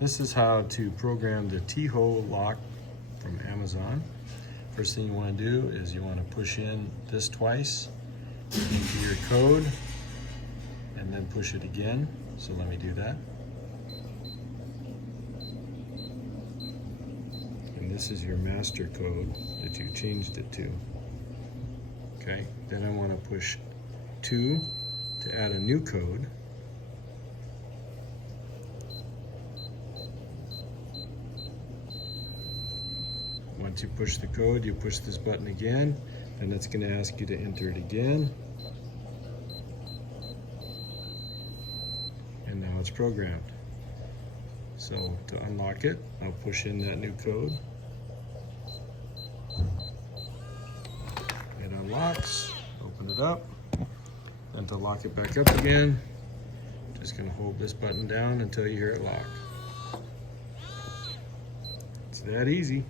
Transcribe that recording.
This is how to program the TEEHO lock from Amazon. First thing you want to do is you want to push in this twice into your code and then push it again. So let me do that. And this is your master code that you changed it to. Okay, then I want to push 2 to add a new code. Once you push the code, you push this button again, and it's going to ask you to enter it again. And now it's programmed. So to unlock it, I'll push in that new code. It unlocks, open it up, and to lock it back up again, just going to hold this button down until you hear it lock. It's that easy.